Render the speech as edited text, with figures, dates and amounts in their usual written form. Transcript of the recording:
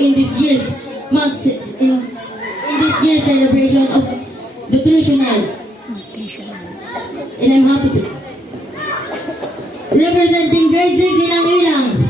in this year's month, in this year's celebration of nutritional. And I'm happy to. Representing grade 6 Ilang Ilang.